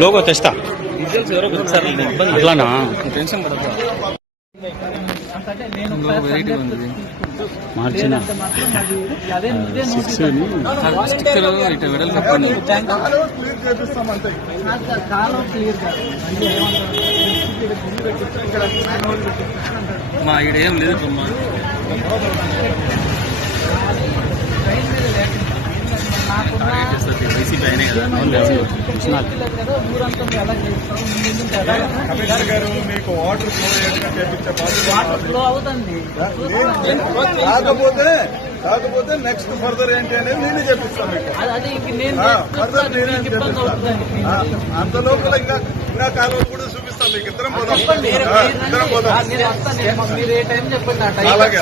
Logo తెస్తా అట్లానా మార్చిన సిక్స్ స్టిక్కర్ ఇటు వెడల్ చెప్పండి మా ఈడ ఏం లేదు కమిషనర్ గారు మీకు వాటర్ ఫ్లో అవుతుంది కాకపోతే కాకపోతే నెక్స్ట్ ఫర్దర్ ఏంటి అనేది నేనే చెప్పిస్తాను మీకు ఫర్దర్ నేనే. చెప్పిస్తాను అంత లోపల ఇంకా ఇంకా కాలువలు కూడా చూపిస్తాం మీకు ఇద్దరం పోదాం ఇద్దరం. పోదాం అలాగే.